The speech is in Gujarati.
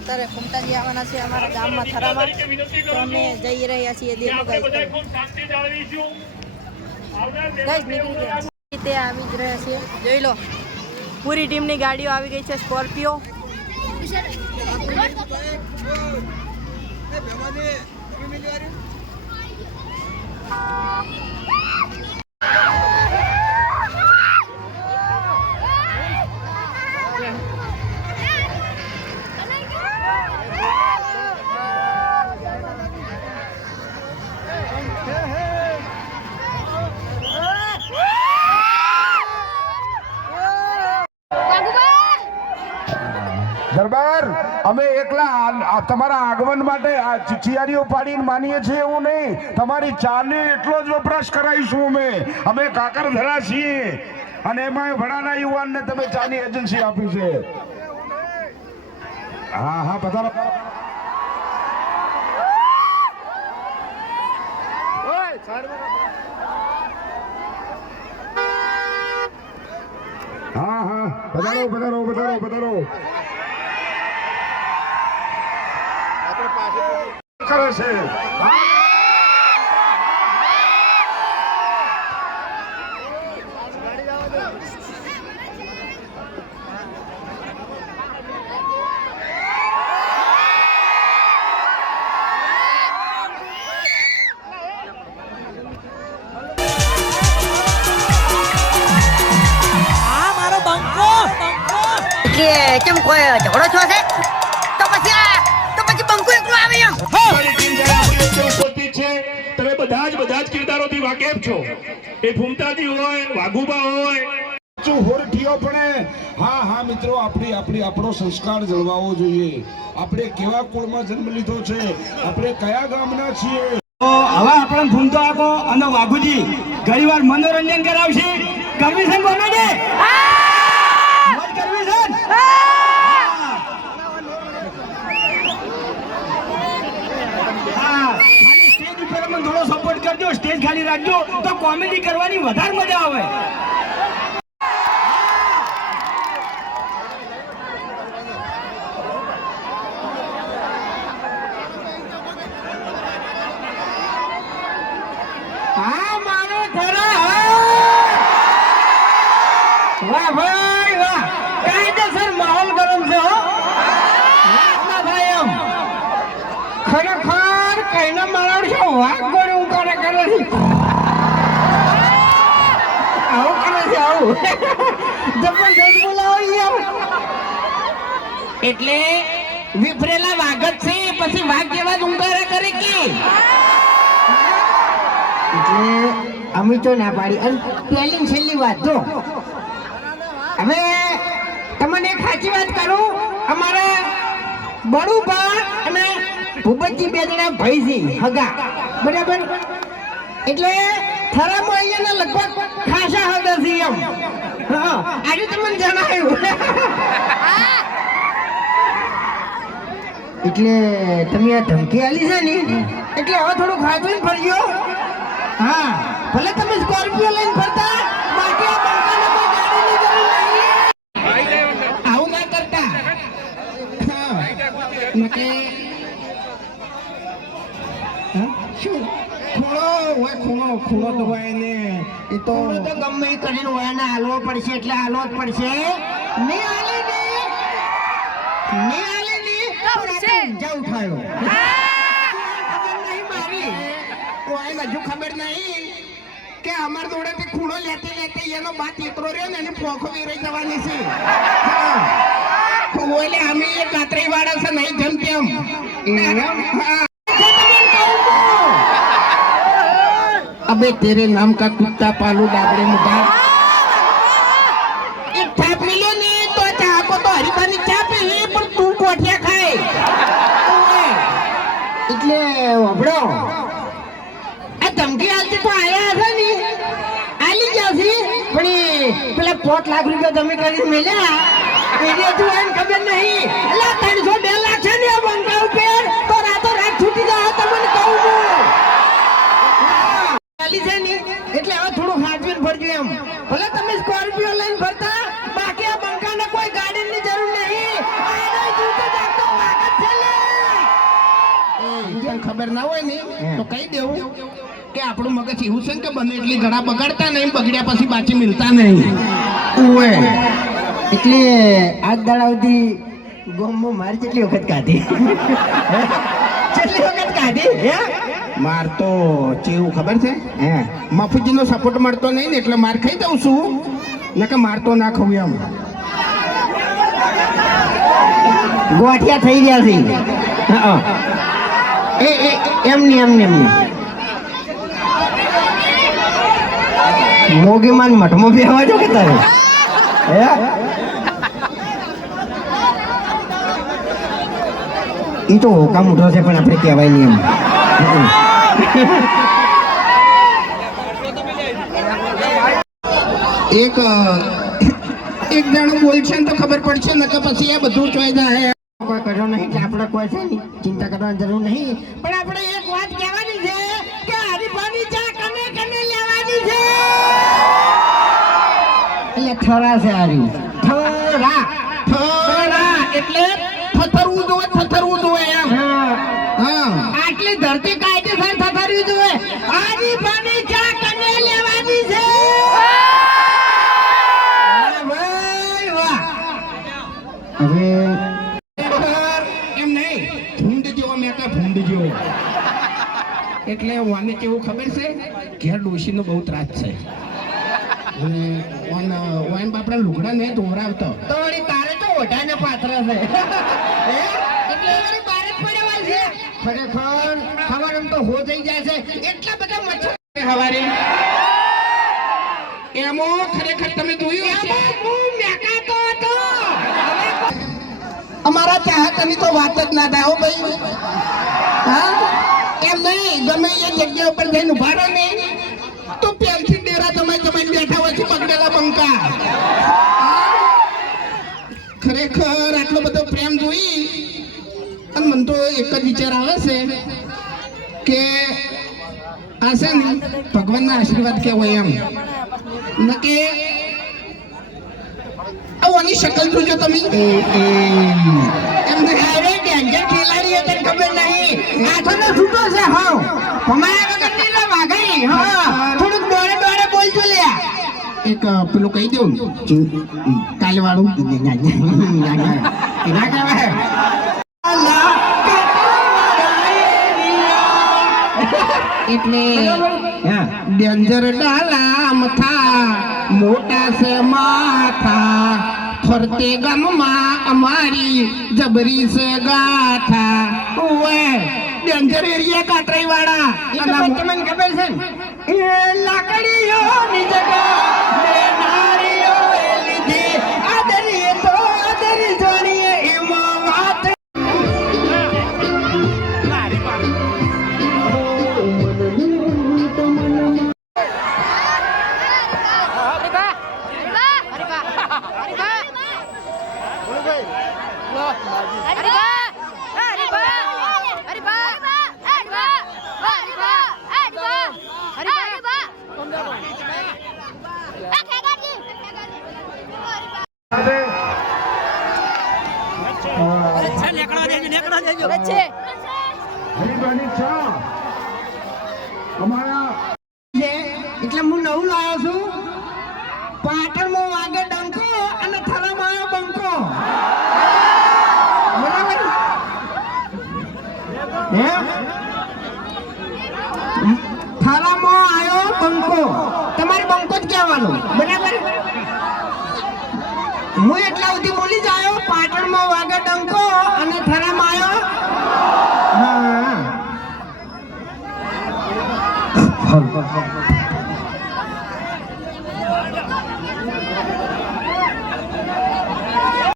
અત્યારે ફૂમતાજી આવવાના છે અમારા ગામમાં થરામાં, તો અમે જઈ રહ્યા છીએ. દેખો ગાઈસ, નીકળી ગયા તે આવી જ રહ્યા છે. જોઈ લો, પૂરી ટીમની ગાડીઓ આવી ગઈ છે. સ્કોર્પિયો દરબાર, અમે એકલા તમારા આગમન માટે આ ચિચિયારીઓ પાડીને માનીએ છીએ એવું નહીં. તમારી ચાને એટલો જ વપરાશ કરાવીશું. અમે કાકરધરા છીએ અને એમાં ભણાના યુવાનને તમે ચાની એજન્સી આપી છે. હા હા, પધારો. હા હા, પધારો પધારો પધારો પધારો. કરે છે કેમ કોઈ ઝઘડો છો છે? તો પછી બંકુ એકલું આવે એમ. તમે બધા જ કિરદારોથી વાકેફ છો. એ ફૂમતાજી હોય, વાઘુબા હોય, હોરઠીઓ પણ. હા હા મિત્રો, આપણો સંસ્કાર જળવાવો જોઈએ. આપણે કેવા કુળમાં જન્મ લીધો છે, આપણે કયા ગામના છીએ. હવે આપણે ફૂમતો આપો અને વાઘુજી ઘણી વાર મનોરંજન કરાવશે. કરવી છે કોને છે? કરવી છે. થોડો સપોર્ટ કરજો, સ્ટેજ ખાલી રાખજો તો કોમેડી કરવાની વધારે મજા આવે. હા મારો થરા, વાહ ભાઈ વાહ, કાયદેસર માહોલ ગરમ છે. હો ના ભાઈ, એમ ખરેખર કઈના મારા છો વાઘ ગોળી ઉકાળે કરે છે. આવું કરે છે, આવું જબરજસ્ત બોલાવો યાર. એટલે વિફરેલા વાઘ જ છે, પછી વાઘ જેવા જ ઉંગારા કરે કે. એટલે અમે તો ના પાડી. અને પહેલી છેલ્લી વાત જો, હવે તમને એક સાચી વાત કરું. અમારા બળુબા અને ભૂપતજી બે જણા ભાઈ છે હગા, બરાબર? એટલે થરામાં અહીંયા લગભગ ખાસા હગા છે એમ. હા, આજે તમને જણાવ્યું. એટલે તમે આ ધમકી આલી છે ને, એટલે હવે થોડું ખાતું ફરજો. હા, ભલે તમે સ્કોર્પિયો લઈને ફરતા, બાકી આ બંકાને કોઈ ગાડીની જરૂર નહીં. આવું ના કરતા. હા, માટે શું ખૂણો તો હોય ને, એ તો ગમે એ કરીને હોય ને હાલવો પડશે. એટલે હાલવો જ પડશે. નહીં હાલે ને જવું થયો. કોઈ હજુ ખબર નહીં કે અમાર જોડે ખૂણો લેતે એનો બાત એટલો રહ્યો ને, એની પોખો વેરાઈ જવાની છે. ઓલે અમે એ કાતરી વાળા છે નહીં જમતી એમ. अबे तेरे नाम का कुत्ता पालू डाबड़े मुझा एक थाप मिले नहीं तो चाह को तो हरिबानी चाह पे ही पर तू कोठिया खाए એટલે વબડો આ ધમકી આલતી તો આયા હશે ને, આલી જાસી. પણ પેલા 5 લાખ રૂપિયા તમે કરી મેલ્યા એટલે તું એને ખબર નહીં. એટલે 302 લાખ છે ને આ બંકા ઉપર, તો રાતો રાત છૂટી જાય તમને કહું છું. એટલે હવે થોડું હાજર ભરજો એમ. ભલે તમે સ્કોર્પિયો લઈને ફરતા, બાકી આ બંકાને કોઈ ગાડીની જરૂર નહીં. આ એનો જીવતો જાગતો વાઘ જ છે લે. એ ખબર ના હોય ને તો કહી દેવું કે આપણું મગજ એવું છે ને કે બને એટલી ઘડા બગાડતા નહીં, બગડ્યા પછી પાછી મિલતા નહીં. ઓએ એટલે આજ દાડા સુધી ગોમમાં મારી કેટલી વખત કાઢી? કેટલી વખત કાઢી? હે માર તો ચેવું ખબર છે, હે મફુજીનો સપોર્ટ મળતો નહીં ને એટલે માર ખાઈ દઉં છું, નકે મારતો ના ખાવું એમ. ગોઠિયા થઈ ગયા છે. હા એમની મોગી માન મઠમાં બેહવા જો કે તારે હે ઈ તો હોકા મોટો છે પણ આપણે કહેવાય નહીં એક જણું બોલશે ને તો ખબર પડશે ને કે પછી એ બધું ચોઈ જાય. કોઈ કર્યો નહીં એટલે આપણે કોઈ છે નહીં ચિંતા કરવાની જરૂર નહીં. પણ આપણે એક વાત કહેવાની છે કે હરીફાની ચા કને કને લેવાની છે. એટલે થરા છે હારી થરા એટલે થથરવું જોવે એમ. હા આટલી ધરતી કાયદેસર થથરવી જોઈએ. હરીફાની ચા કને લેવાની છે. વાહ હવે એમ નહીં, ભૂંડ જેવો મેં કહ્યું, ભૂંડ જેવો. એટલે વાને કેવું ખબર છે, ઘેર ડોશીનો બહુ ત્રાસ છે અને વાન બાપડા લુગડા નહીં ધોવરાવતો તો વળી તારે તો ઓઢાને પાત્ર છે. હે? એટલે વળી બાર જ પડેવા છે. ખરેખર ખબર એમ તો હો થઈ જાય છે. એટલા બધા મચ્છર હવારે એમો ખરેખર તમે જોયું હશે. હું મેકાતો હતો. અમારા ચાહકની તો વાત જ ના થાય હો ભાઈ. હા એમ નહીં, ગમે એ જગ્યા ઉપર જઈને ઉભા રહો ને તો પેલથી ડેરા જમાઈ બેઠા હોય છે પકડેલા બંકા. ખરેખર આટલો બધો પ્રેમ જોઈ અને મને તો એક જ વિચાર આવે છે કે આ છે ને ભગવાનના આશીર્વાદ કહેવાય એમ. ન કે આની શકલ જોજો તમે. એમને અરે ડેન્જર ખેલાડી એટલે ખબર નહીં. આથોનો છૂટો છે. હા તમારા વગર ની લો વાઘાઈ. હા થોડુંક દોડે બોલજો લે. એક પેલું કહી દઉં કાલે વાળું ના કહેવાય. એટલે ડેન્જર ડાલા મથા મોટા છે માથા ફરતે ગામમાં અમારી જબરી છે ગાથા. ઓએ ડેન્જર એરિયા કાતરાઈ વાળા. તમને ખબર છે ને એ લાકડીઓની જગા બે નારીઓએ લીધી. આદરીએ તો આદરી જોડીએ એમાં વાત. એટલે હું નવું લાવ્યો છું. પાટણમાં વાગે ડંકો અને થરામાં આવ્યો બંકો. બરાબર હે? થરામાં આવ્યો બંકો. તમારે બંકો જ કહેવાનું. બરાબર હું એટલા સુધી બોલી જાયો. પાટણમાં વાગે ડંકો અને થરામાં આવ્યો. હા